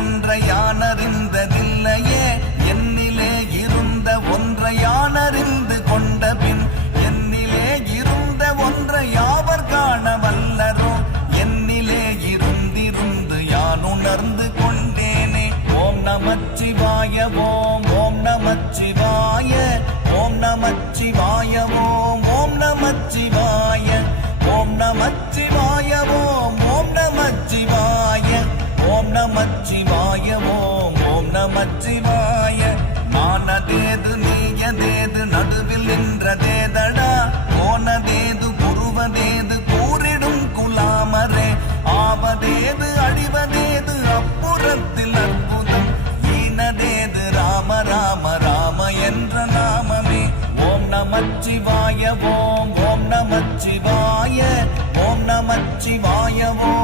ஒன்றை யானறிந்ததில்லையே என்னிலே இருந்த ஒன்றை யானறிந்து கொண்ட பின் என்னிலே இருந்த ஒன்றை யாவர் காண வல்லரோ என்னிலே இருந்திருந்து யான் உணர்ந்து கொண்டேனே. ஓம் நமச்சிவாய ஓம் ஓம் நமச்சிவாய ஓம் நமச்சிவாய ஓம் ஓம் நமச்சிவாய ஓம் நமச்சிவாய ஓம் ஓம் நமச்சிவாய ஓம் நமச்சிவாய ஓம் ஓம் நமச்சிவாய. மானதேது நீயதேது நடுவில் நின்றதேதடா போனதேது புருவதேது கூறிடும் குலாமரே ஆவதேது அழிவதேது அப்புறத்தில் அற்புதம் ஈனதேது ராம ராம ராம என்ற நாமமே. ஓம் நமச்சிவாய ஓம் ஓம் நமச்சிவாய ஓம் நமச்சிவாய ஓம்